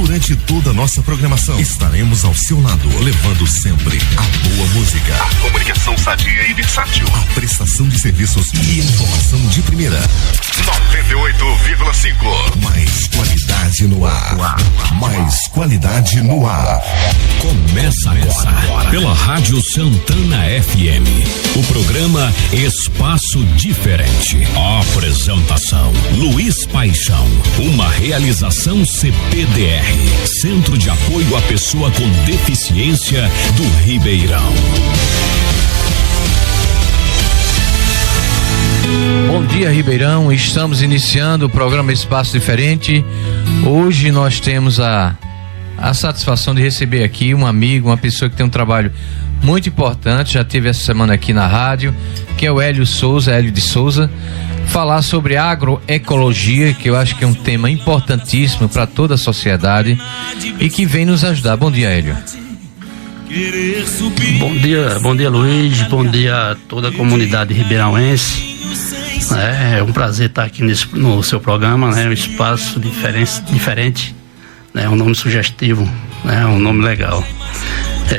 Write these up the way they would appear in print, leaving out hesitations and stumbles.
Durante toda a nossa programação, estaremos ao seu lado, levando sempre a boa música, a comunicação sadia e versátil, a prestação de serviços e informação de primeira. 98,5. Mais qualidade no ar. Mais qualidade no ar. Começa agora pela Rádio Santana FM. O programa Espaço Diferente. Apresentação: Luiz Paixão. Uma realização CPDR, Centro de Apoio à Pessoa com Deficiência do Ribeirão. Bom dia, Ribeirão. Estamos iniciando o programa Espaço Diferente. Hoje nós temos a satisfação de receber aqui um amigo, uma pessoa que tem um trabalho muito importante, já teve essa semana aqui na rádio, que é o Hélio de Souza, falar sobre agroecologia, que eu acho que é um tema importantíssimo para toda a sociedade e que vem nos ajudar. Bom dia, Hélio. Bom dia, Luiz. Bom dia a toda a comunidade ribeirauense. É um prazer estar aqui no seu programa, né? Um espaço diferente, né? Um nome sugestivo, né? Um nome legal.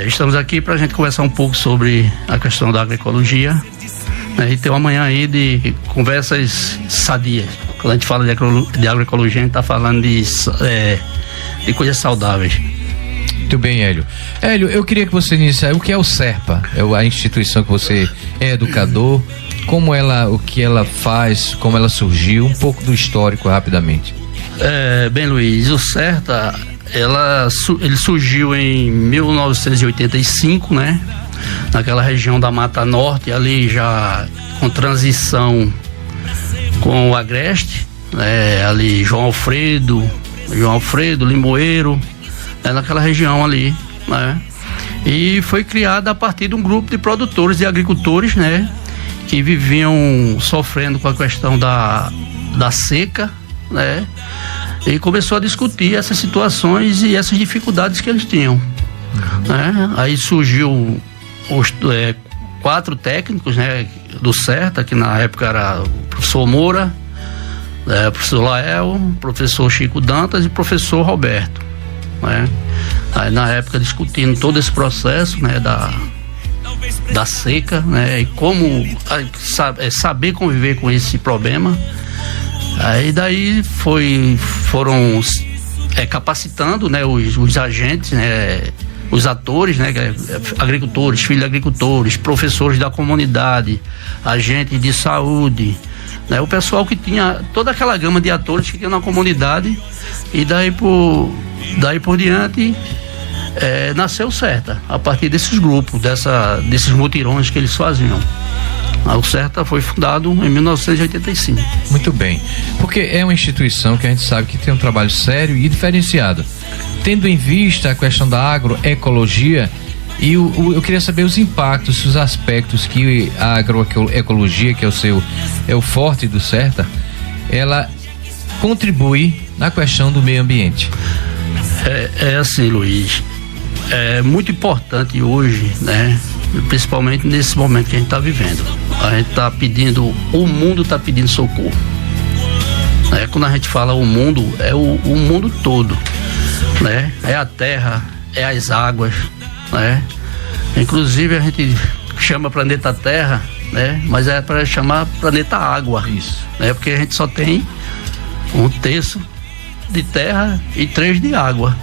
Estamos aqui para a gente conversar um pouco sobre a questão da agroecologia, né? E ter uma manhã aí de conversas sadias. Quando a gente fala de agroecologia, a gente está falando de coisas saudáveis. Muito bem, Hélio. Hélio, eu queria que você iniciasse. O que é o SERPA? É a instituição que você é educador. O que ela faz, como ela surgiu, um pouco do histórico rapidamente. Bem, Luiz, o SERPA, ele surgiu em 1985, né? Naquela região da Mata Norte, ali já com transição com o Agreste, ali João Alfredo, Limoeiro, naquela região ali, né? E foi criada a partir de um grupo de produtores e agricultores, né? Que viviam sofrendo com a questão da seca, né? E começou a discutir essas situações e essas dificuldades que eles tinham, né? Aí surgiu os 4 técnicos, né, do CERTA, que na época era o professor Moura, o professor Lael, o professor Chico Dantas e o professor Roberto, né? Aí na época discutindo todo esse processo, né, da seca, né, e como saber conviver com esse problema. Aí daí foram capacitando, né, os agentes, né, os atores, né, agricultores, filhos de agricultores, professores da comunidade, agentes de saúde, né, o pessoal que tinha toda aquela gama de atores que tinha na comunidade. E daí por diante nasceu o CERTA, a partir desses grupos, desses mutirões que eles faziam. O CERTA foi fundado em 1985. Muito bem, porque é uma instituição que a gente sabe que tem um trabalho sério e diferenciado. Tendo em vista a questão da agroecologia, e eu queria saber os impactos, os aspectos que a agroecologia, que é o forte do CERTA, ela contribui na questão do meio ambiente. É assim, Luiz, é muito importante hoje, né? Principalmente nesse momento que a gente está vivendo. A gente está pedindo, o mundo está pedindo socorro. Quando a gente fala o mundo, é o mundo todo, né? É a terra, é as águas, né? Inclusive a gente chama planeta Terra, né? Mas é para chamar planeta Água. Isso. Né? Porque a gente só tem 1/3 de terra e 3 de água.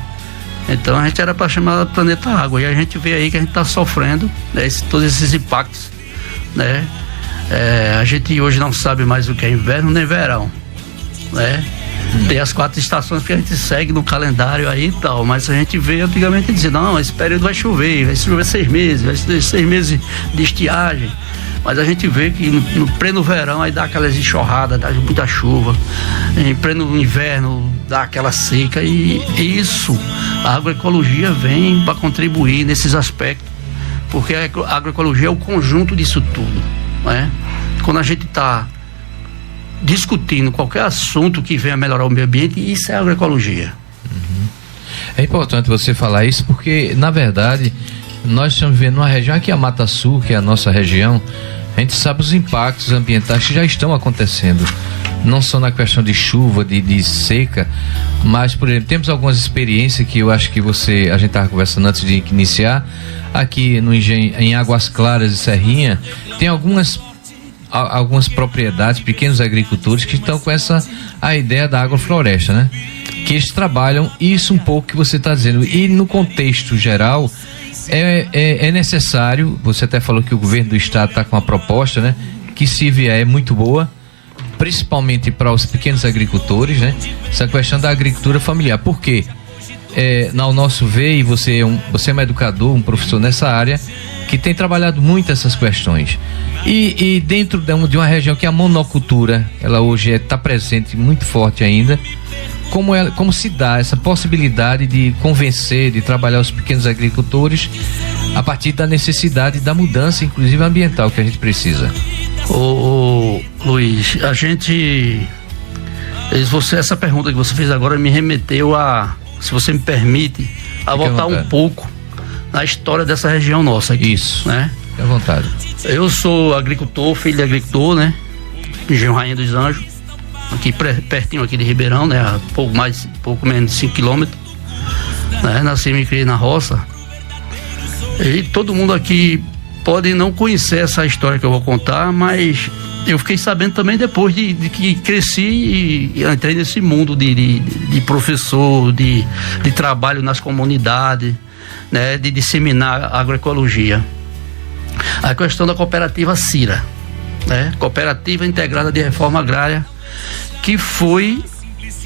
Então a gente era para chamar planeta Água, e a gente vê aí que a gente está sofrendo, né, todos esses impactos, né? A gente hoje não sabe mais o que é inverno nem verão, né? Tem as 4 estações que a gente segue no calendário aí e tal, mas a gente vê antigamente dizer, não, esse período vai chover 6 meses, vai ser 6 meses de estiagem. Mas a gente vê que no pleno verão aí dá aquelas enxurradas, dá muita chuva, em pleno inverno dá aquela seca, e isso, a agroecologia vem para contribuir nesses aspectos, porque a agroecologia é o conjunto disso tudo, né? Quando a gente está discutindo qualquer assunto que venha melhorar o meio ambiente, isso é agroecologia. É importante você falar isso, porque na verdade nós estamos vivendo uma região, aqui a Mata Sul, que é a nossa região, a gente sabe os impactos ambientais que já estão acontecendo, não só na questão de chuva, de seca, Mas, por exemplo, temos algumas experiências que eu acho que a gente estava conversando antes de iniciar, aqui no engenho, em Águas Claras e Serrinha, tem algumas propriedades, pequenos agricultores que estão com a ideia da agrofloresta, né? Que eles trabalham isso um pouco que você está dizendo. E no contexto geral, é necessário, você até falou que o governo do estado está com uma proposta, né? Que se vier é muito boa, principalmente para os pequenos agricultores, né? Essa questão da agricultura familiar. Por quê? Ao nosso ver, e você é um educador, um professor nessa área, que tem trabalhado muito essas questões. E dentro de uma região que a monocultura, ela hoje está presente muito forte ainda, como se dá essa possibilidade de convencer, de trabalhar os pequenos agricultores a partir da necessidade da mudança, inclusive ambiental, que a gente precisa? Luiz, essa pergunta que você fez agora me remeteu se você me permite, a voltar um pouco na história dessa região nossa aqui. Isso, né? Fique à vontade. Eu sou agricultor, filho de agricultor, né? Engenho Rainha dos Anjos, aqui pertinho aqui de Ribeirão, né? A pouco menos de 5 quilômetros, né? Nasci e me criei na roça. E todo mundo aqui pode não conhecer essa história que eu vou contar, mas eu fiquei sabendo também depois de que cresci e entrei nesse mundo de professor, de trabalho nas comunidades, né, de disseminar agroecologia. A questão da cooperativa CIRA, né, Cooperativa Integrada de Reforma Agrária, que foi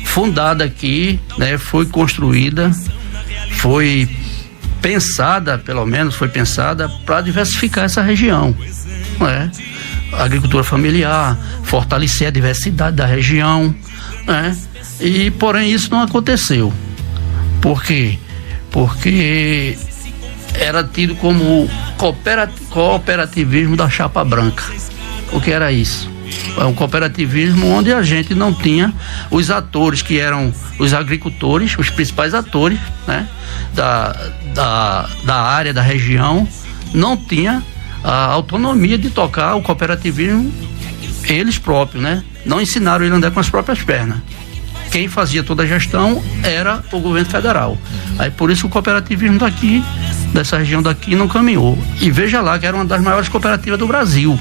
fundada aqui, né, foi construída, foi pensada para diversificar essa região, né? A agricultura familiar, fortalecer a diversidade da região, né? E porém isso não aconteceu. Por quê? Porque era tido como cooperativismo da chapa branca. O que era isso? É um cooperativismo onde a gente não tinha os atores que eram os agricultores, os principais atores, né? Da área, da região, não tinha a autonomia de tocar o cooperativismo eles próprios, né? Não ensinaram ele a andar com as próprias pernas. Quem fazia toda a gestão era o governo federal. Aí por isso o cooperativismo dessa região daqui não caminhou. E veja lá que era uma das maiores cooperativas do Brasil,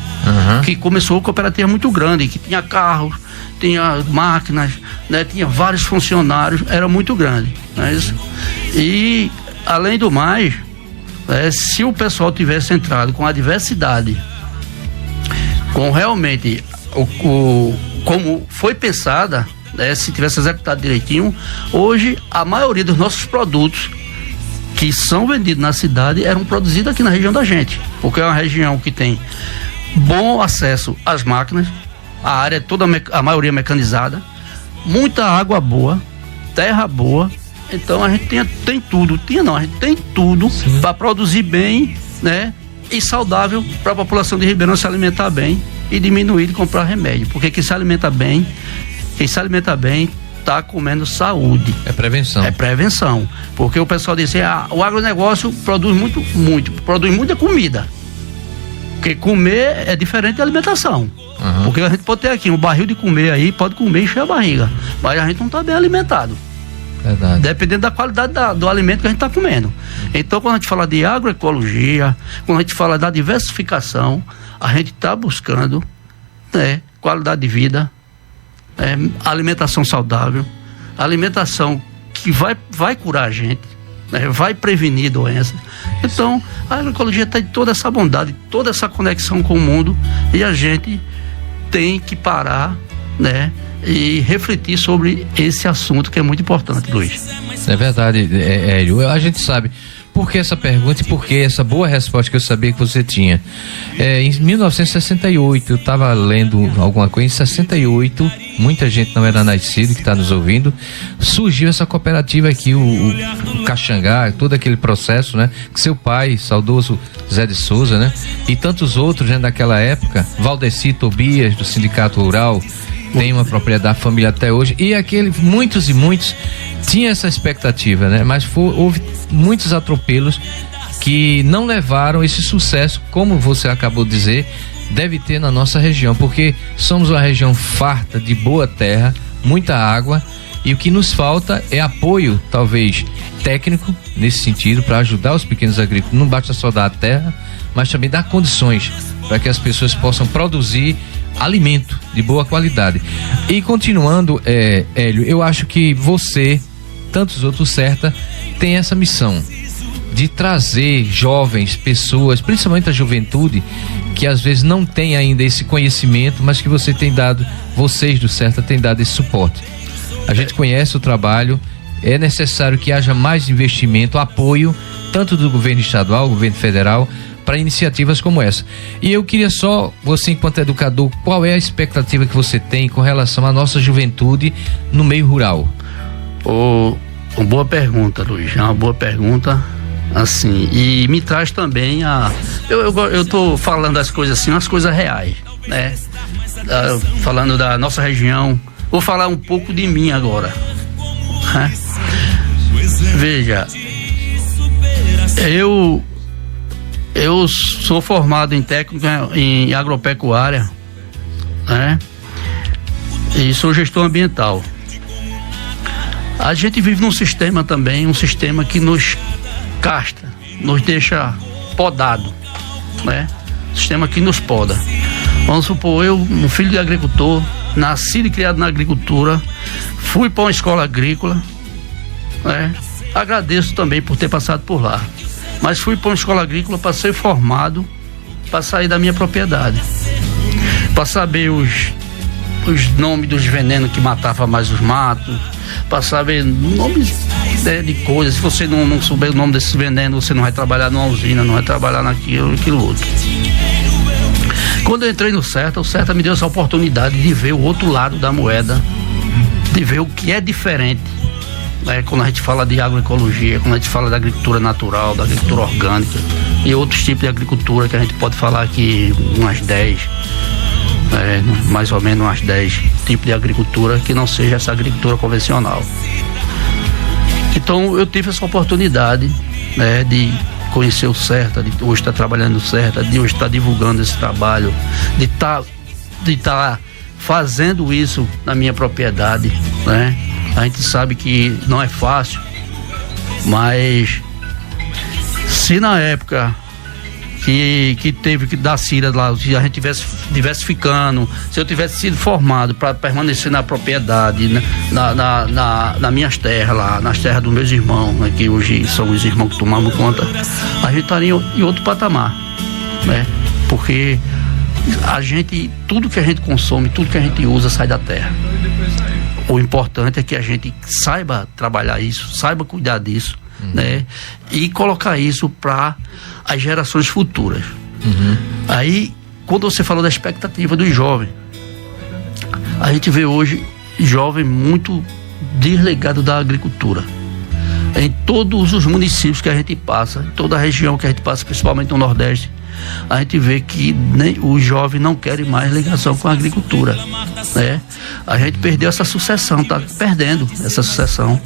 que começou uma cooperativa muito grande, que tinha carros, tinha máquinas, né? Tinha vários funcionários, era muito grande, né? E além do mais, se o pessoal tivesse entrado com a diversidade, com realmente como foi pensada, né, se tivesse executado direitinho, hoje a maioria dos nossos produtos que são vendidos na cidade eram produzidos aqui na região da gente, porque é uma região que tem bom acesso às máquinas, a área é toda, a maioria mecanizada, muita água boa, terra boa. Então a gente tem tudo, a gente tem tudo para produzir bem, né? E saudável para a população de Ribeirão se alimentar bem e diminuir de comprar remédio. Porque quem se alimenta bem está comendo saúde. É prevenção. É prevenção. Porque o pessoal diz assim, o agronegócio produz produz muita comida. Porque comer é diferente de alimentação. Porque a gente pode ter aqui um barril de comer aí, pode comer e encher a barriga. Mas a gente não está bem alimentado. Verdade. Dependendo da qualidade do alimento que a gente está comendo. Então, quando a gente fala de agroecologia, quando a gente fala da diversificação, a gente está buscando, né, qualidade de vida, alimentação saudável, alimentação que vai curar a gente, né, vai prevenir doenças. Então, a agroecologia tem toda essa bondade, toda essa conexão com o mundo, e a gente tem que parar, né, e refletir sobre esse assunto que é muito importante, Luiz. É verdade, Hélio. A gente sabe por que essa pergunta e por que essa boa resposta que eu sabia que você tinha. Em 1968, eu estava lendo alguma coisa, em 68, muita gente não era nascida que está nos ouvindo, surgiu essa cooperativa aqui, o Caxangá, todo aquele processo, né? Que seu pai, saudoso Zé de Souza, né? E tantos outros, né, daquela época, Valdeci Tobias, do Sindicato Rural, tem uma propriedade familiar até hoje, e muitos tinham essa expectativa, né? Mas houve muitos atropelos que não levaram esse sucesso, como você acabou de dizer, deve ter na nossa região, porque somos uma região farta de boa terra, muita água, E o que nos falta é apoio, talvez, técnico, nesse sentido, para ajudar os pequenos agricultores. Não basta só dar a terra, mas também dar condições para que as pessoas possam produzir alimento de boa qualidade. E continuando, Hélio, eu acho que você, tantos outros, Certa, tem essa missão de trazer jovens, pessoas, principalmente a juventude, que às vezes não tem ainda esse conhecimento, mas que você tem dado, vocês do Certa têm dado esse suporte. A gente conhece o trabalho, é necessário que haja mais investimento, apoio, tanto do governo estadual, governo federal, para iniciativas como essa. E eu queria só, você enquanto educador, qual é a expectativa que você tem com relação à nossa juventude no meio rural? Uma boa pergunta, Luiz, é uma boa pergunta, assim, e me traz também eu tô falando as coisas assim, umas coisas reais, né? Falando da nossa região, vou falar um pouco de mim agora, né? Veja, eu sou formado em técnico em agropecuária, né? E sou gestor ambiental. A gente vive num sistema também, um sistema que nos castra, nos deixa podado, né? Sistema que nos poda. Vamos supor, eu, um filho de agricultor, nascido e criado na agricultura, fui para uma escola agrícola, né? Agradeço também por ter passado por lá. Mas fui para uma escola agrícola para ser formado, para sair da minha propriedade, para saber os nomes dos venenos que matavam mais os matos, para saber nomes de coisas. Se você não souber o nome desses venenos, você não vai trabalhar numa usina, não vai trabalhar aquilo outro. Quando eu entrei no Certa, o Certa me deu essa oportunidade de ver o outro lado da moeda, de ver o que é diferente. Quando a gente fala de agroecologia, quando a gente fala da agricultura natural, da agricultura orgânica e outros tipos de agricultura que a gente pode falar aqui, umas 10, mais ou menos umas 10 tipos de agricultura que não seja essa agricultura convencional. Então eu tive essa oportunidade, né, de conhecer o Certa, de hoje estar trabalhando no Certa, de hoje estar divulgando esse trabalho, de estar fazendo isso na minha propriedade, né? A gente sabe que não é fácil, mas se na época que teve que dar Cira lá, se a gente tivesse ficando, se eu tivesse sido formado para permanecer na propriedade, né, nas minhas terras lá, nas terras dos meus irmãos, né, que hoje são os irmãos que tomavam conta, a gente estaria em outro patamar, né? Porque tudo que a gente consome, tudo que a gente usa sai da terra. O importante é que a gente saiba trabalhar isso, saiba cuidar disso, né? E colocar isso para as gerações futuras. Aí, quando você falou da expectativa dos jovens, a gente vê hoje jovem muito desligado da agricultura. Em todos os municípios que a gente passa, em toda a região que a gente passa, principalmente no Nordeste, a gente vê que os jovens não querem mais ligação com a agricultura, né? A gente perdeu essa sucessão, está perdendo essa sucessão.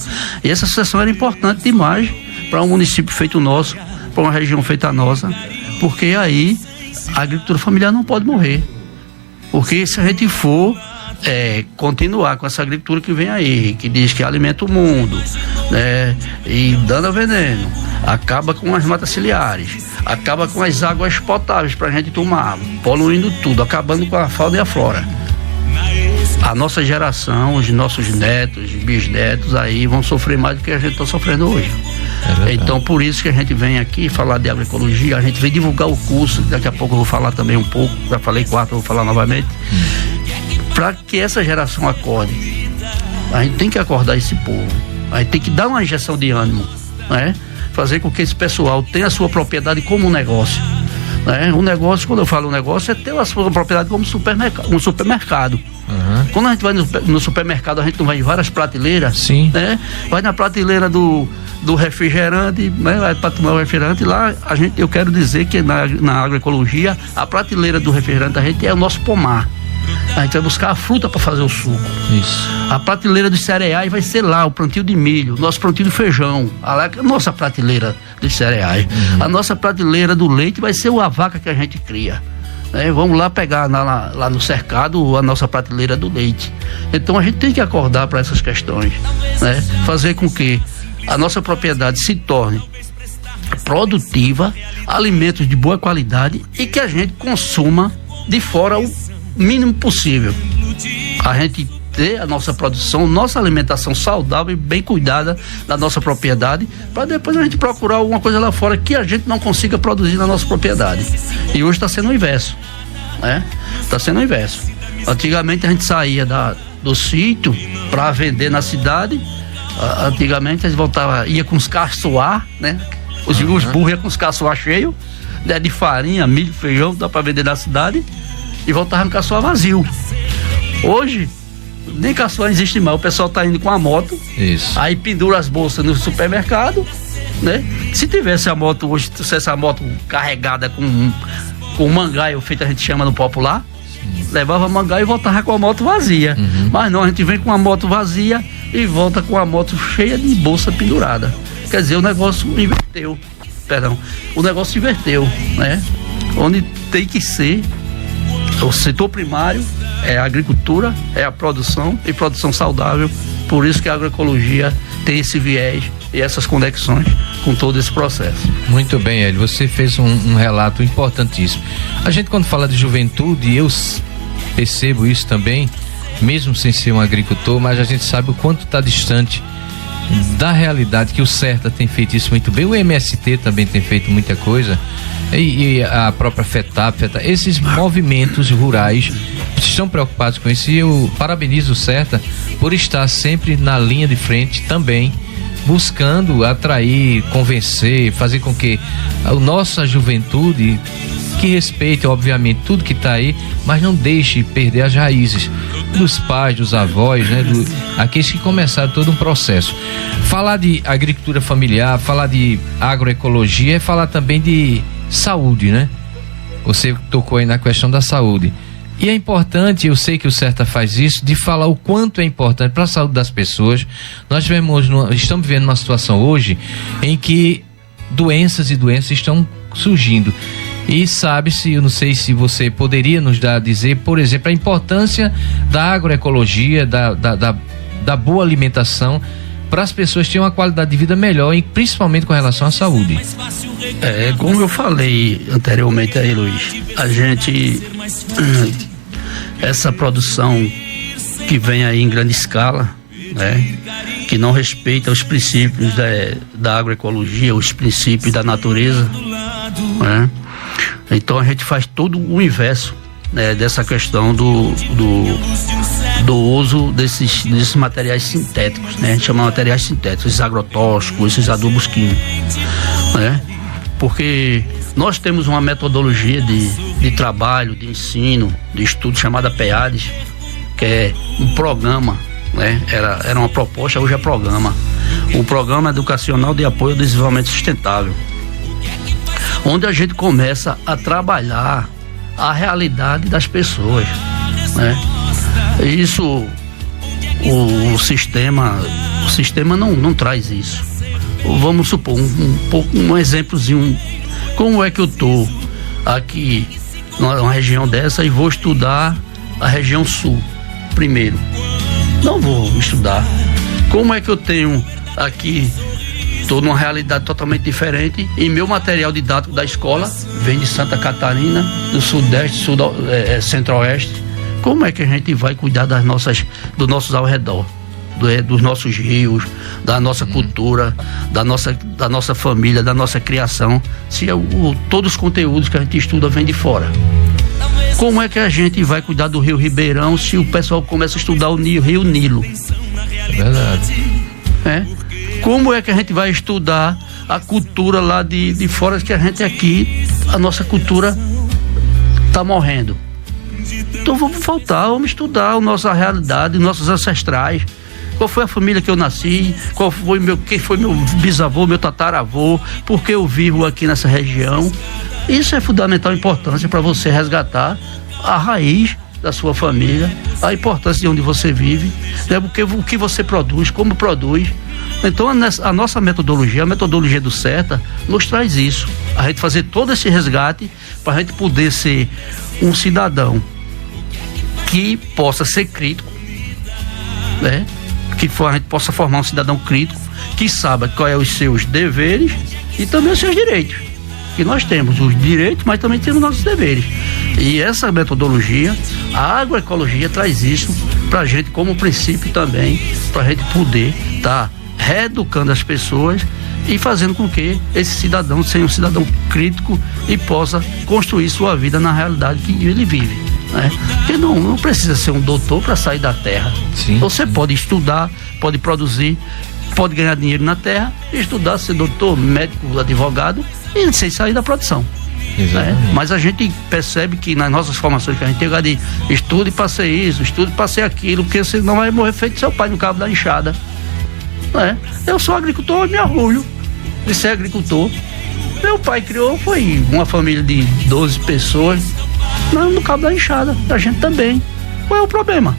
E essa sucessão era importante demais para um município feito nosso, para uma região feita nossa, porque aí a agricultura familiar não pode morrer. Porque se a gente for continuar com essa agricultura que vem aí, que diz que alimenta o mundo, né? E dando veneno, acaba com as matas ciliares, acaba com as águas potáveis para a gente tomar, poluindo tudo, acabando com a fauna e a flora. A nossa geração, os nossos netos, bisnetos aí vão sofrer mais do que a gente está sofrendo hoje. Então, por isso que a gente vem aqui falar de agroecologia, a gente vem divulgar o curso, daqui a pouco eu vou falar também um pouco, já falei 4, vou falar novamente, para que essa geração acorde. A gente tem que acordar esse povo, a gente tem que dar uma injeção de ânimo, né? Fazer com que esse pessoal tenha a sua propriedade como um negócio, né? Um negócio, quando eu falo um negócio, é ter a sua propriedade como um supermercado. Quando a gente vai no supermercado, a gente não vai em várias prateleiras. Sim. Né? Vai na prateleira do refrigerante, né? Vai para tomar o refrigerante lá. Eu quero dizer que na agroecologia, a prateleira do refrigerante, a gente é o nosso pomar. A gente vai buscar a fruta para fazer o suco. Isso. A prateleira dos cereais vai ser lá, o plantio de milho, nosso plantio de feijão, a nossa prateleira dos cereais. A nossa prateleira do leite vai ser a vaca que a gente cria. né? Vamos lá pegar lá no cercado a nossa prateleira do leite. Então a gente tem que acordar para essas questões, né? Fazer com que a nossa propriedade se torne produtiva, alimentos de boa qualidade e que a gente consuma de fora o mínimo possível. A gente ter a nossa produção, nossa alimentação saudável e bem cuidada da nossa propriedade, para depois a gente procurar alguma coisa lá fora que a gente não consiga produzir na nossa propriedade. E hoje está sendo o inverso, né? Está sendo o inverso. Antigamente a gente saía do sítio para vender na cidade. Antigamente a gente ia com os caçoar, né? Os burros iam com os caçoar cheios, né? De farinha, milho, feijão, dá para vender na cidade, e voltava no caçoar vazio. Hoje nem caçoar existe mais, o pessoal tá indo com a moto. Isso. Aí pendura as bolsas no supermercado, né? Se tivesse a moto hoje, se essa moto carregada com mangaio, feito a gente chama no popular, levava mangaio e voltava com a moto vazia. Mas não, a gente vem com a moto vazia e volta com a moto cheia de bolsa pendurada. Quer dizer, o negócio inverteu. O negócio inverteu, né? Onde tem que ser o setor primário é a agricultura, é a produção e produção saudável. Por isso que a agroecologia tem esse viés e essas conexões com todo esse processo. Muito bem, Hélio, você fez um relato importantíssimo. A gente, quando fala de juventude, eu percebo isso também, mesmo sem ser um agricultor, mas a gente sabe o quanto está distante da realidade, que o CERTA tem feito isso muito bem, o MST também tem feito muita coisa, e a própria FETAP, esses movimentos rurais estão preocupados com isso, e eu parabenizo o CERTA por estar sempre na linha de frente também, buscando atrair, convencer, fazer com que a nossa juventude, que respeite obviamente tudo que está aí, mas não deixe perder as raízes dos pais, dos avós, né? Aqueles que começaram todo um processo. Falar de agricultura familiar, falar de agroecologia é falar também de saúde, né? Você tocou aí na questão da saúde. E é importante, eu sei que o CERTA faz isso, de falar o quanto é importante para a saúde das pessoas. Nós estamos vivendo uma situação hoje em que doenças e doenças estão surgindo. E sabe-se, eu não sei se você poderia nos dizer, por exemplo, a importância da agroecologia, da boa alimentação, para as pessoas terem uma qualidade de vida melhor, e principalmente com relação à saúde. Como eu falei anteriormente aí, Luiz, a gente, essa produção que vem aí em grande escala, né, que não respeita os princípios da agroecologia, os princípios da natureza, né? Então a gente faz todo o inverso, né, dessa questão do uso desses materiais sintéticos, né? A gente chama de materiais sintéticos, esses agrotóxicos, esses adubos químicos, né? Porque nós temos uma metodologia de trabalho, de ensino, de estudo chamada PEADES, que é um programa, né? Era uma proposta, hoje é programa. O Programa Educacional de Apoio ao Desenvolvimento Sustentável, onde a gente começa a trabalhar a realidade das pessoas, né? Isso, o sistema não traz isso. Vamos supor um exemplozinho, como é que eu tô aqui numa região dessa e vou estudar a região sul primeiro? Não vou estudar. Como é que eu tenho aqui, estou numa realidade totalmente diferente e meu material didático da escola vem de Santa Catarina, do Sudeste, Centro-Oeste. Como é que a gente vai cuidar dos nossos ao redor, dos nossos rios, da nossa cultura, da nossa família, da nossa criação, se todos os conteúdos que a gente estuda vêm de fora? Como é que a gente vai cuidar do Rio Ribeirão se o pessoal começa a estudar o Rio Nilo? É verdade. Como é que a gente vai estudar a cultura lá de fora, que a gente aqui, a nossa cultura está morrendo? Então vamos estudar a nossa realidade, nossos ancestrais. Qual foi a família que eu nasci? Quem foi meu bisavô, meu tataravô? Por que eu vivo aqui nessa região? Isso é fundamental importância para você resgatar a raiz da sua família, a importância de onde você vive, né? Porque o que você produz, como produz. Então a nossa metodologia, a metodologia do CERTA, nos traz isso. A gente fazer todo esse resgate para a gente poder ser um cidadão que possa ser crítico, né? Que a gente possa formar um cidadão crítico, que saiba qual é os seus deveres e também os seus direitos. Que nós temos os direitos, mas também temos nossos deveres. E essa metodologia, a agroecologia traz isso para a gente como princípio também, para a gente poder estar reeducando as pessoas e fazendo com que esse cidadão seja um cidadão crítico e possa construir sua vida na realidade que ele vive, né? Porque não precisa ser um doutor para sair da terra. Sim. Você pode estudar, pode produzir, pode ganhar dinheiro na terra, estudar, ser doutor, médico, advogado e sem sair da produção. Né? Mas a gente percebe que nas nossas formações que a gente tem de estude para ser isso, estude para ser aquilo, porque você não vai morrer feito seu pai no cabo da enxada. Né? Eu sou agricultor e me orgulho de ser agricultor. Meu pai criou, foi uma família de 12 pessoas no cabo da enxada, a gente também. Qual é o problema?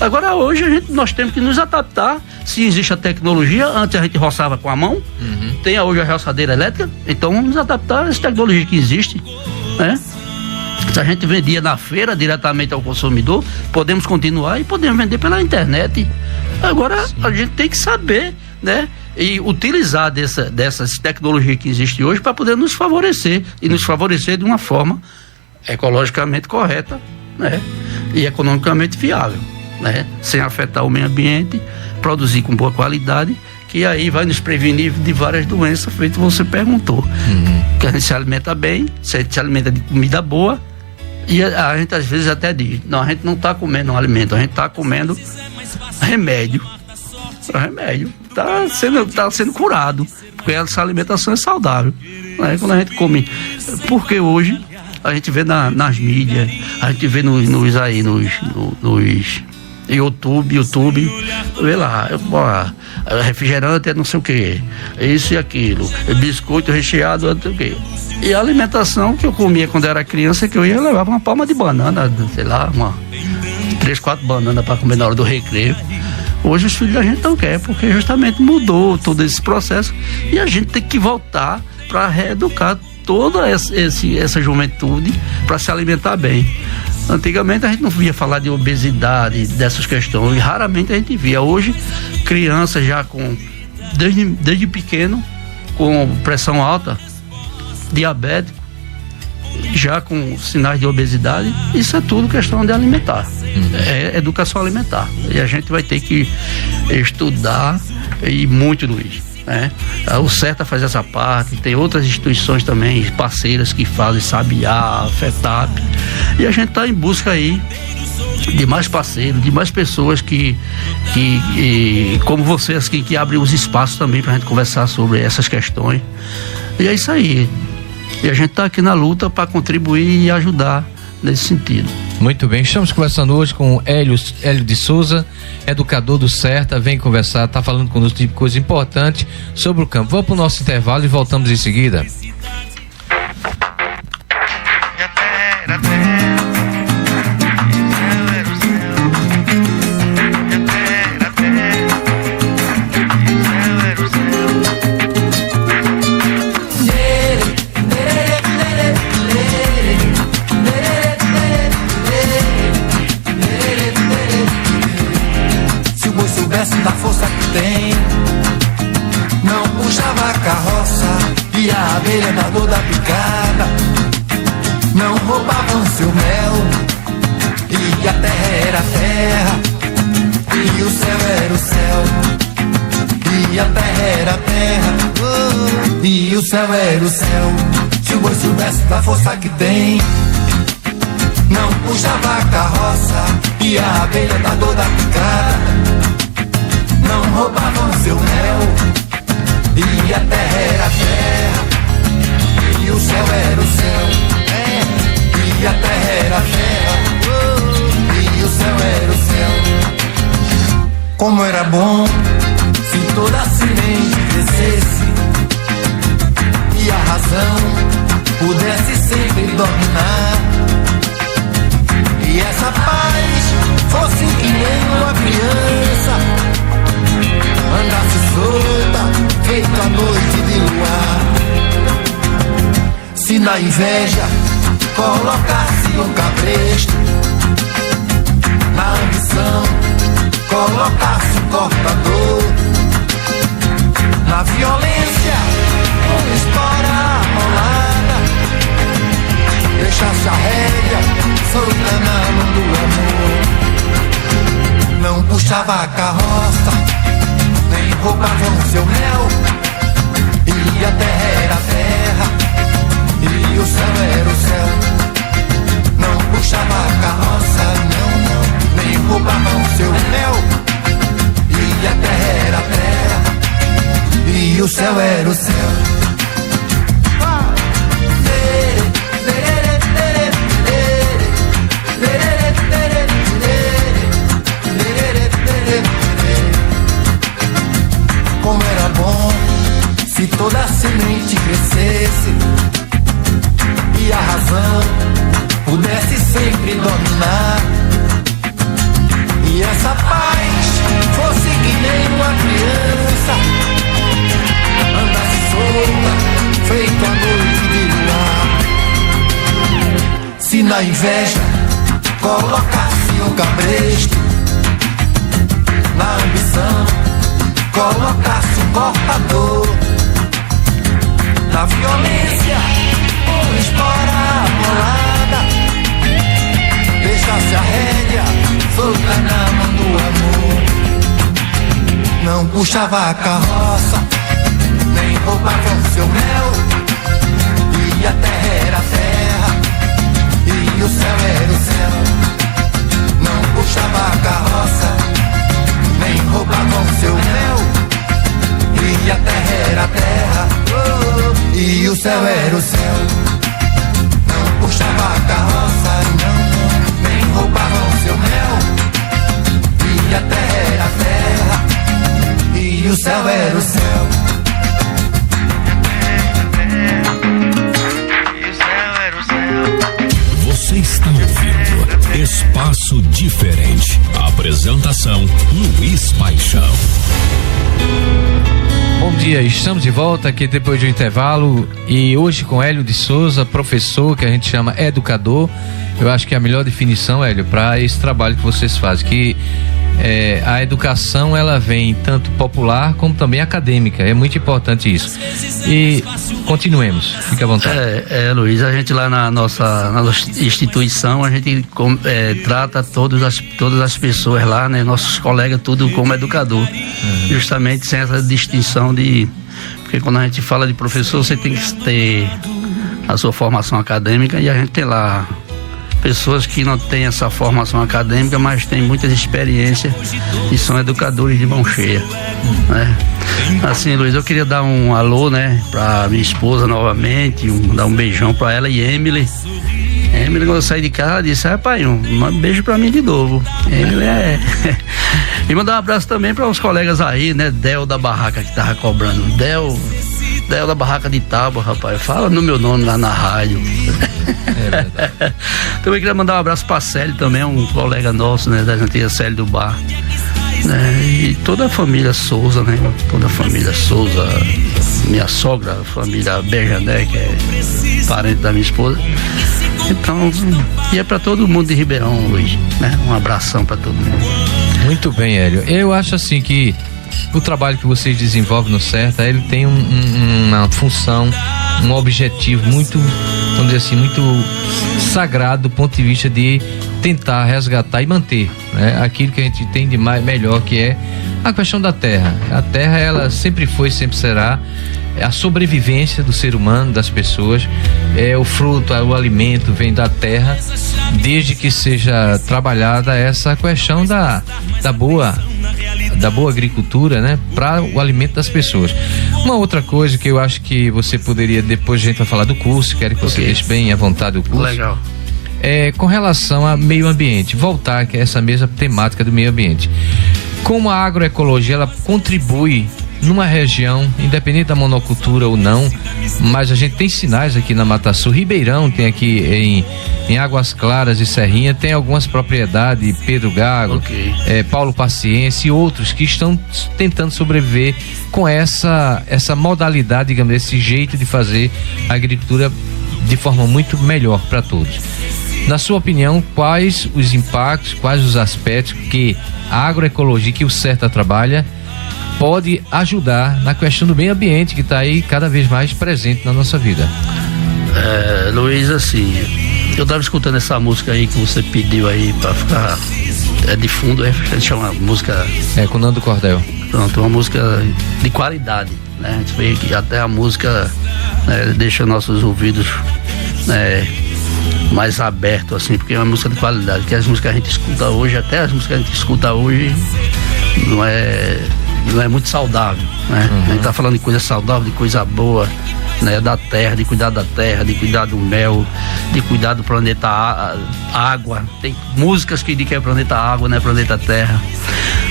Agora hoje nós temos que nos adaptar. Se existe a tecnologia, antes a gente roçava com a mão, tem hoje a roçadeira elétrica, então vamos nos adaptar a essa tecnologia que existe, né? Se a gente vendia na feira diretamente ao consumidor, podemos continuar e podemos vender pela internet. Agora a gente tem que saber, né? E utilizar dessas tecnologias que existem hoje para poder nos favorecer e nos favorecer de uma forma ecologicamente correta, né? E economicamente viável, né? Sem afetar o meio ambiente, produzir com boa qualidade, que aí vai nos prevenir de várias doenças, feito você perguntou. Que a gente se alimenta bem, se alimenta de comida boa, e a gente às vezes até diz, não, a gente não está comendo um alimento, a gente está comendo remédio. Remédio. Está sendo curado, porque essa alimentação é saudável. Aí quando a gente come, porque hoje a gente vê nas mídias, a gente vê nos YouTube, vê lá, refrigerante é não sei o que, isso e aquilo, biscoito recheado, não sei o que. E a alimentação que eu comia quando era criança, que eu ia levar uma palma de banana, sei lá, 3, 4 bananas para comer na hora do recreio. Hoje os filhos da gente não querem, porque justamente mudou todo esse processo e a gente tem que voltar para reeducar toda essa juventude para se alimentar bem. Antigamente a gente não via falar de obesidade, dessas questões, e raramente a gente via. Hoje, crianças já desde pequeno, com pressão alta, diabético, já com sinais de obesidade, isso é tudo questão de alimentar. É educação alimentar. E a gente vai ter que estudar e muito, Luiz. Né? O CERTA faz essa parte, tem outras instituições também, parceiras que fazem, Sabiá, FETAP, e a gente está em busca aí de mais parceiros, de mais pessoas que como vocês, que abrem os espaços também para a gente conversar sobre essas questões. E é isso aí. E a gente está aqui na luta para contribuir e ajudar nesse sentido. Muito bem, estamos conversando hoje com Hélio de Souza, educador do CERTA, vem conversar, está falando conosco de coisa importante sobre o campo. Vamos para o nosso intervalo e voltamos em seguida. Da força que tem, não puxava a carroça e a abelha da dor da picada, não roubavam seu mel e a terra era terra e o céu era o céu e a terra era terra e o céu era o céu. Se o boi soubesse da força que tem, não puxava a carroça e a abelha da dor da picada, não roubavam seu mel e a terra era terra e o céu era o céu e a terra era terra e o céu era o céu. Como era bom se toda a semente crescesse e a razão pudesse sempre dominar e essa paz fosse que nem uma criança andasse solta, feito a noite de luar. Se na inveja colocasse um cabresto. Na ambição, colocasse um cortador. Na violência, uma espora amolada. Deixasse a rédea solta na mão do amor. Não puxava a carroça, nem roubavam seu mel. E a terra era a terra, e o céu era o céu. Não puxava a carroça, não, não, nem roubavam seu mel. E a terra era a terra, e o céu era o céu. Como era bom se toda semente crescesse e a razão pudesse sempre dominar, e essa paz fosse que nem uma criança, andasse solta, feito a noite de luar. Se na inveja colocasse um cabresto, na ambição colocasse um cortador. Na violência, uma espora amolada. Deixasse a rédea solta na mão do amor. Não puxava a carroça, nem roubava o seu mel. E a terra era a terra, e o céu era o céu. Não puxava a carroça, nem roubavam seu mel. E a terra era a terra, oh, e o céu era o céu. Não puxava a carroça, não, nem roubavam seu mel. E a terra era a terra, e o céu era o céu. E o céu era o céu. Você está ouvindo Espaço Diferente. Apresentação Luiz Paixão. Bom dia, estamos de volta aqui depois de um intervalo e hoje com Hélio de Souza, professor, que a gente chama educador. Eu acho que é a melhor definição, Hélio, para esse trabalho que vocês fazem, que a educação ela vem tanto popular como também acadêmica, é muito importante isso. E continuemos, fique à vontade. Luiz, a gente lá na nossa instituição, a gente trata todas as pessoas lá, né, nossos colegas, tudo como educador, justamente sem essa distinção porque quando a gente fala de professor, você tem que ter a sua formação acadêmica, e a gente tem lá pessoas que não têm essa formação acadêmica, mas têm muitas experiências e são educadores de mão cheia, né? Assim, Luiz, eu queria dar um alô, né, pra minha esposa novamente, dar um beijão pra ela e Emily. Emily, quando eu saí de casa, disse: pai, um beijo pra mim de novo. Emily E mandar um abraço também para os colegas aí, né, Del da Barraca, que tava cobrando. Del da Barraca de Tábua, rapaz, fala no meu nome lá na rádio. É verdade. Também queria mandar um abraço pra Célio também, um colega nosso, né, da antiga Célio do Bar, né, e toda a família Souza, né, toda a família Souza, minha sogra, a família Berjané, que é parente da minha esposa. Então, e é pra todo mundo de Ribeirão, Luiz, né, um abração pra todo mundo. Muito bem, Hélio. Eu acho assim que o trabalho que vocês desenvolvem no CERTA, ele tem uma função, um objetivo muito, vamos dizer assim, muito sagrado do ponto de vista de tentar resgatar e manter, né, aquilo que a gente tem de melhor, que é a questão da terra. A terra, ela sempre foi, sempre será a sobrevivência do ser humano, das pessoas, o fruto, o alimento vem da terra, desde que seja trabalhada essa questão da boa agricultura, né, para o alimento das pessoas. Uma outra coisa que eu acho que você poderia, depois a gente vai falar do curso, quero que você deixe bem à vontade o curso. Legal. Com relação a meio ambiente, voltar a essa mesma temática do meio ambiente. Como a agroecologia, ela contribui numa região, independente da monocultura ou não, mas a gente tem sinais aqui na Mata Sul. Ribeirão tem aqui em Águas Claras e Serrinha, tem algumas propriedades, Pedro Gago, Paulo Paciência e outros que estão tentando sobreviver com essa modalidade, digamos, esse jeito de fazer a agricultura de forma muito melhor para todos. Na sua opinião, quais os impactos, quais os aspectos que a agroecologia, que o CERTA trabalha, pode ajudar na questão do meio ambiente, que está aí cada vez mais presente na nossa vida? Luiz, assim, eu estava escutando essa música aí que você pediu aí para ficar de fundo, a gente chama música... com Nando Cordel. Pronto, uma música de qualidade, né? A gente vê que até a música, né, deixa nossos ouvidos, né, mais abertos, assim, porque é uma música de qualidade, que as músicas que a gente escuta hoje, até as músicas que a gente escuta hoje, não é muito saudável, né? A gente tá falando de coisa saudável, de coisa boa, né? Da terra, de cuidar da terra, de cuidar do mel, de cuidar do planeta água. Tem músicas que dizem que é planeta água, não é planeta terra,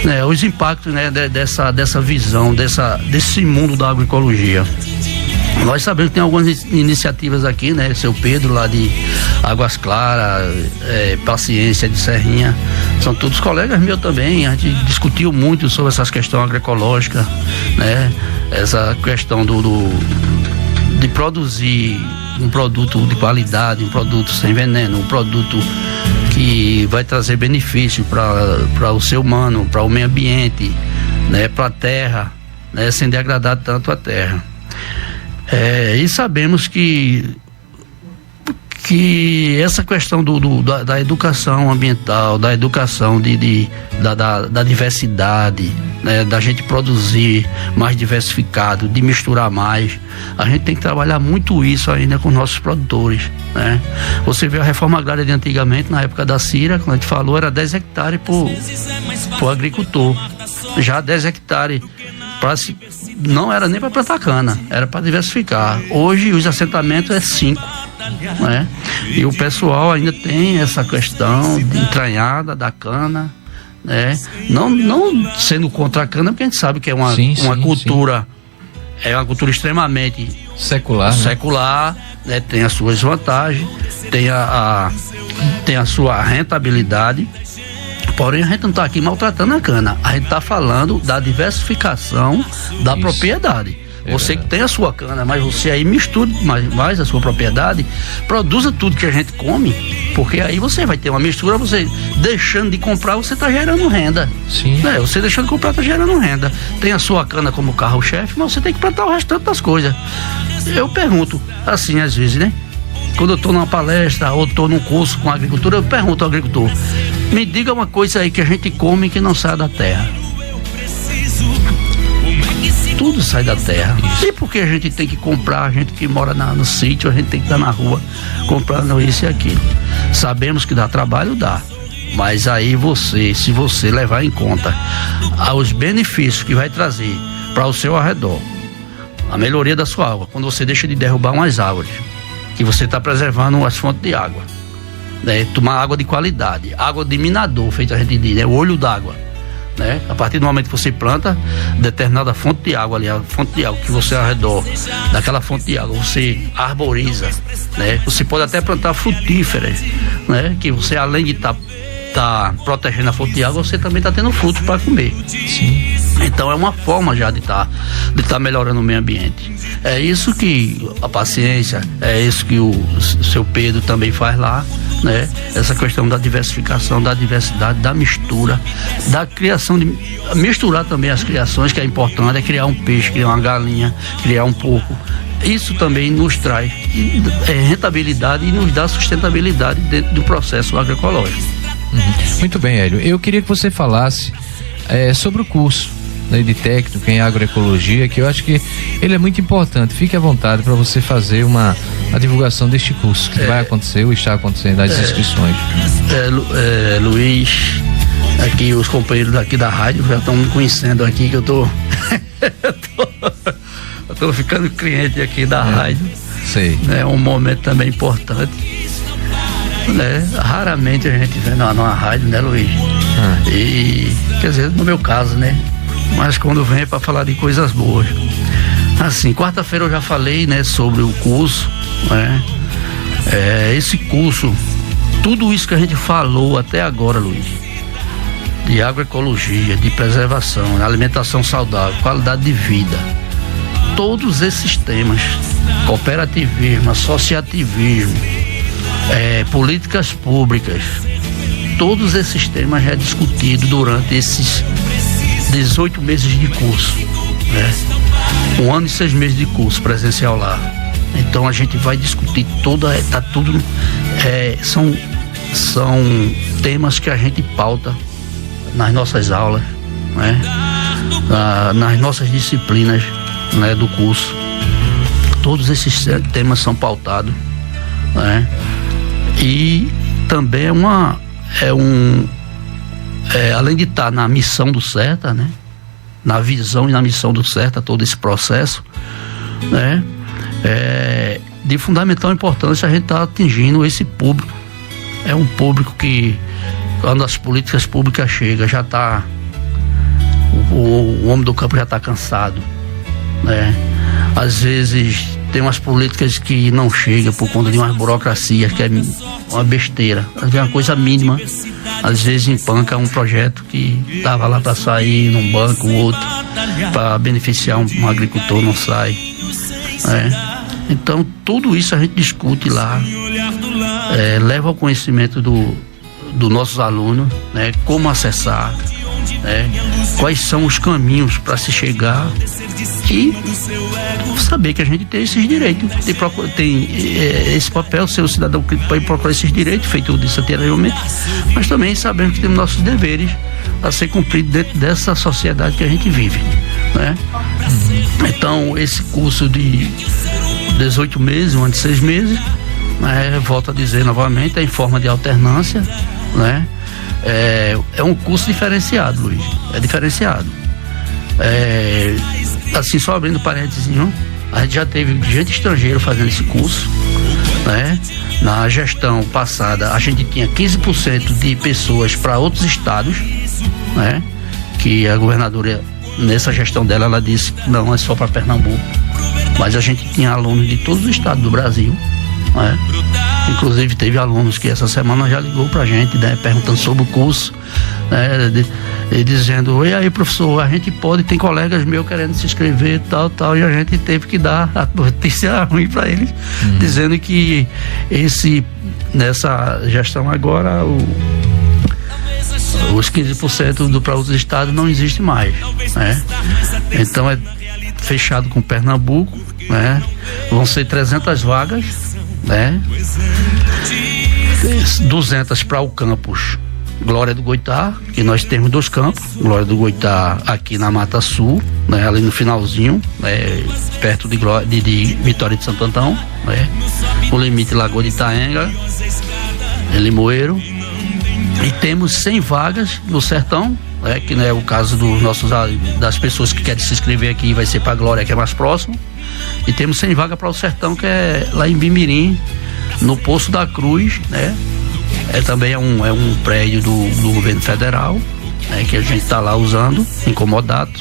né? Os impactos, né, dessa visão, desse mundo da agroecologia. Nós sabemos que tem algumas iniciativas aqui, né? Seu Pedro lá de Águas Claras, Paciência de Serrinha, são todos colegas meus também. A gente discutiu muito sobre essas questões agroecológicas, né? Essa questão de produzir um produto de qualidade, um produto sem veneno, um produto que vai trazer benefício para o ser humano, para o meio ambiente, né? Para a terra, né? Sem degradar tanto a terra. E sabemos que essa questão da educação ambiental, da educação da diversidade, né, da gente produzir mais diversificado, de misturar mais, a gente tem que trabalhar muito isso ainda com nossos produtores, né? Você vê a reforma agrária de antigamente, na época da Cira, quando a gente falou, era 10 hectares por agricultor. Já 10 hectares não era nem para plantar cana, era para diversificar. Hoje os assentamentos é 5, né? E o pessoal ainda tem essa questão de entranhada da cana, né? Não sendo contra a cana, porque a gente sabe que é uma cultura, é uma cultura extremamente secular, né? Tem as suas vantagens, tem a sua rentabilidade. Porém, a gente não está aqui maltratando a cana, a gente está falando da diversificação da propriedade. Você que tem a sua cana, mas você aí mistura mais a sua propriedade, produza tudo que a gente come, porque aí você vai ter uma mistura, você deixando de comprar, você está gerando renda. Sim. Você deixando de comprar, está gerando renda. Tem a sua cana como carro-chefe, mas você tem que plantar o restante das coisas. Eu pergunto, assim, às vezes, né? Quando eu estou numa palestra ou estou num curso com agricultura, eu pergunto ao agricultor: me diga uma coisa aí que a gente come que não sai da terra. Tudo sai da terra. E por que a gente tem que comprar? A gente que mora no sítio, a gente tem que estar na rua comprando isso e aquilo. Sabemos que dá trabalho, dá. Mas aí se você levar em conta os benefícios que vai trazer para o seu arredor, a melhoria da sua água, quando você deixa de derrubar umas árvores, que você está preservando as fontes de água, né? Tomar água de qualidade, água de minador, feito a gente diz, né? O olho d'água, né? A partir do momento que você planta determinada fonte de água ali, a fonte de água que você ao redor daquela fonte de água, você arboriza, né? Você pode até plantar frutíferas, né? Que você, além de tá protegendo a fonte de água, você também está tendo frutos para comer. Sim. Então é uma forma já de tá melhorando o meio ambiente. É isso que a Paciência, é isso que o seu Pedro também faz lá, né? Essa questão da diversificação, da diversidade, da mistura, da criação misturar também as criações, que é importante, é criar um peixe, criar uma galinha, criar um porco. Isso também nos traz rentabilidade e nos dá sustentabilidade dentro do processo agroecológico. Muito bem, Hélio. Eu queria que você falasse sobre o curso, né, de técnico em agroecologia, que eu acho que ele é muito importante. Fique à vontade para você fazer a divulgação deste curso que vai acontecer ou está acontecendo, as inscrições. Luiz, aqui os companheiros daqui da rádio já estão me conhecendo aqui, que eu tô ficando cliente aqui da rádio. Sei. É um momento também importante, né? Raramente a gente vê numa rádio, né, Luiz? E, quer dizer, no meu caso, né? Mas quando vem é para falar de coisas boas. Assim, quarta-feira eu já falei, né, sobre o curso, né? Esse curso, tudo isso que a gente falou até agora, Luiz, de agroecologia, de preservação, alimentação saudável, qualidade de vida, todos esses temas, cooperativismo, associativismo, políticas públicas. Todos esses temas já discutidos durante esses 18 meses de curso, né? 1 ano e 6 meses de curso presencial lá. Então a gente vai discutir são temas que a gente pauta nas nossas aulas, né? Nas nossas disciplinas, né, do curso. Todos esses temas são pautados, né? E também além de estar na missão do CERTA, né? Na visão e na missão do CERTA, todo esse processo, né? De fundamental importância a gente está atingindo esse público. É um público que, quando as políticas públicas chegam, já está, o homem do campo já está cansado, né? Às vezes tem umas políticas que não chegam por conta de umas burocracias, que é uma besteira, é uma coisa mínima. Às vezes empanca um projeto que estava lá para sair num banco, outro, para beneficiar um agricultor, não sai, né? Então tudo isso a gente discute lá, leva ao conhecimento dos nossos alunos, né? Como acessar, né? Quais são os caminhos para se chegar e saber que a gente tem esses direitos, tem esse papel, ser o cidadão que pode procurar esses direitos, feito disso anteriormente, mas também sabemos que temos nossos deveres a ser cumpridos dentro dessa sociedade que a gente vive, né? Então esse curso de 18 meses, 1 ano e 6 meses, né? Volto a dizer novamente, é em forma de alternância, né? É um curso diferenciado, Luiz, é diferenciado. Assim, só abrindo parênteses, a gente já teve gente estrangeira fazendo esse curso, né? Na gestão passada a gente tinha 15% de pessoas para outros estados, né? Que a governadora, nessa gestão dela, ela disse que não é só para Pernambuco, mas a gente tinha alunos de todos os estados do Brasil, né? Inclusive teve alunos que essa semana já ligou pra gente, né? Perguntando sobre o curso, né? E dizendo, e aí, professor, a gente pode, tem colegas meus querendo se inscrever, tal, e a gente teve que dar a notícia ruim para eles, dizendo que nessa gestão agora, os 15% para outros estados não existe mais, né? Então é fechado com Pernambuco, né? Vão ser 300 vagas, né? 200 para o campus Glória do Goitá, que nós temos 2 campos, Glória do Goitá aqui na Mata Sul, né, ali no finalzinho, né, perto de Vitória de Santo Antão, né, o limite Lagoa de Itaenga, Limoeiro, e temos 100 vagas no Sertão, né, que não é o caso das pessoas que querem se inscrever aqui, vai ser para a Glória, que é mais próximo, e temos 100 vagas para o Sertão, que é lá em Bimirim, no Poço da Cruz, né? Também é um prédio do governo federal, né, que a gente está lá usando, incomodado,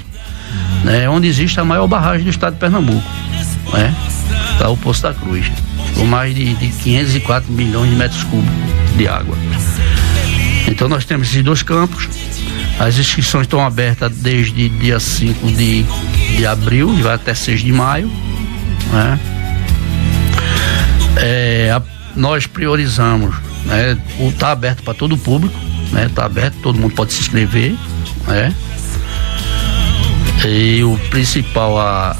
né, onde existe a maior barragem do estado de Pernambuco, né, tá o Poço da Cruz, com mais de 504 milhões de metros cúbicos de água. Então nós temos esses 2 campos, as inscrições estão abertas desde dia 5 de abril e vai até 6 de maio, né. Nós priorizamos, né, está aberto para todo o público, né, está aberto, todo mundo pode se inscrever, né, e o principal, a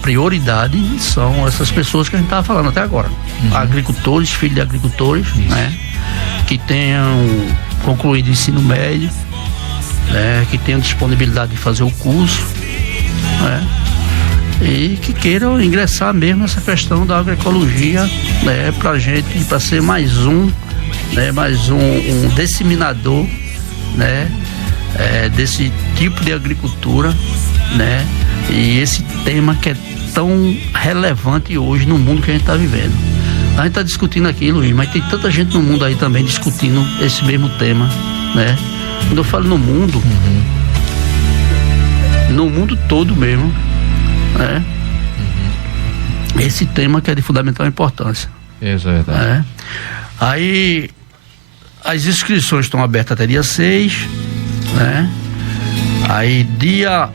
prioridade são essas pessoas que a gente estava falando até agora, agricultores, filhos de agricultores, né, que tenham concluído o ensino médio, né, que tenham disponibilidade de fazer o curso, né, e que queiram ingressar mesmo nessa questão da agroecologia, né, para ser mais um disseminador, né, desse tipo de agricultura, né, e esse tema que é tão relevante hoje no mundo que a gente está vivendo. A gente está discutindo aqui, Luiz, mas tem tanta gente no mundo aí também discutindo esse mesmo tema, né? Quando eu falo no mundo, no mundo todo mesmo, né? Esse tema que é de fundamental importância. Isso é verdade. Aí as inscrições estão abertas até dia 6, né? Aí dia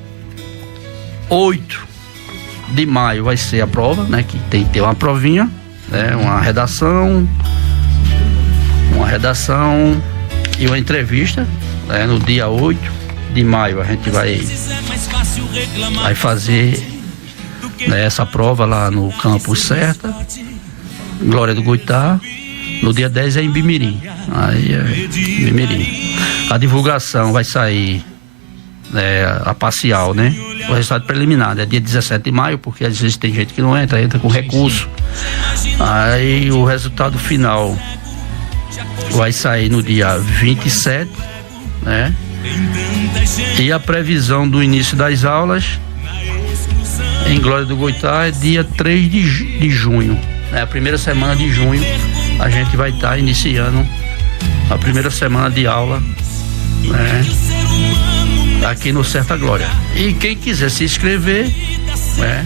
8 de maio vai ser a prova, né? Que tem que ter uma provinha, né? Uma redação, uma redação e uma entrevista, né? No dia 8 de maio a gente vai fazer, né, essa prova lá no campus Certa, Glória do Goitá. No dia 10 é em Bimirim. Aí é Bimirim. A divulgação vai sair, a parcial, né? O resultado preliminar, né? Dia 17 de maio, porque às vezes tem gente que não entra com recurso. Aí o resultado final vai sair no dia 27, né? E a previsão do início das aulas em Glória do Goitá é dia 3 de junho. A primeira semana de junho a gente vai estar iniciando a primeira semana de aula, né, aqui no Certa Glória. E quem quiser se inscrever, né,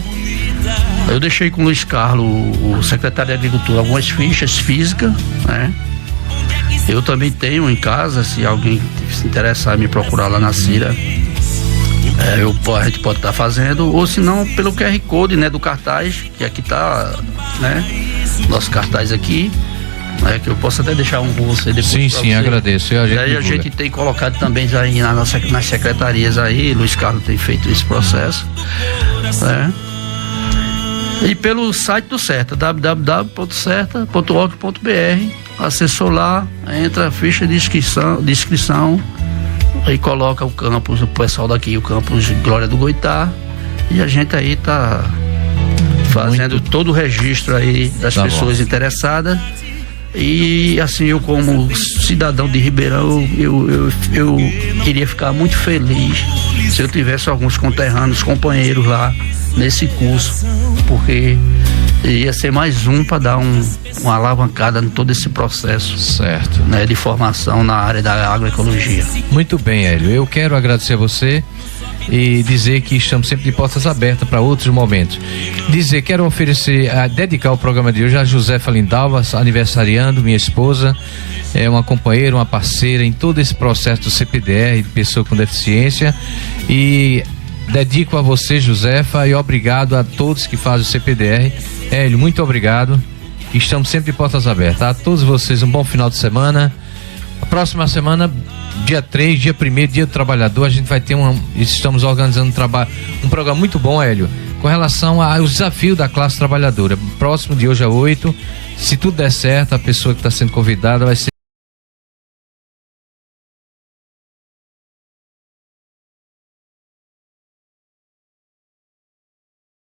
eu deixei com o Luiz Carlos, o secretário de Agricultura, algumas fichas físicas, né? Eu também tenho em casa, se alguém se interessar em me procurar lá na Cira, a gente pode estar fazendo, ou se não pelo QR Code, né, do cartaz, que aqui está, né, nosso cartaz aqui, né, que eu posso até deixar um com você depois. Sim, você. agradeço. A gente tem colocado também aí nas secretarias aí, Luiz Carlos tem feito esse processo, né? E pelo site do Certa, www.certa.org.br, acessou lá, entra a ficha de inscrição, aí coloca o campus, o pessoal daqui, o campus Glória do Goitá, e a gente aí tá fazendo todo o registro aí das pessoas interessadas. E assim, eu como cidadão de Ribeirão, eu iria ficar muito feliz se eu tivesse alguns conterrâneos, companheiros lá nesse curso, porque ia ser mais um para dar uma alavancada em todo esse processo, certo, né, de formação na área da agroecologia. Muito bem, Hélio, eu quero agradecer a você e dizer que estamos sempre de portas abertas para outros momentos. Quero dedicar o programa de hoje a Josefa Lindalva, aniversariando, minha esposa, é uma companheira, uma parceira em todo esse processo do CPDR, de pessoa com deficiência, e dedico a você, Josefa, e obrigado a todos que fazem o CPDR. Hélio, muito obrigado. Estamos sempre de portas abertas. A todos vocês, um bom final de semana. A próxima semana, dia 3, dia 1º, dia do trabalhador, a gente vai ter estamos organizando um programa muito bom, Hélio, com relação aos desafios da classe trabalhadora. Próximo de hoje a 8, se tudo der certo, a pessoa que está sendo convidada vai ser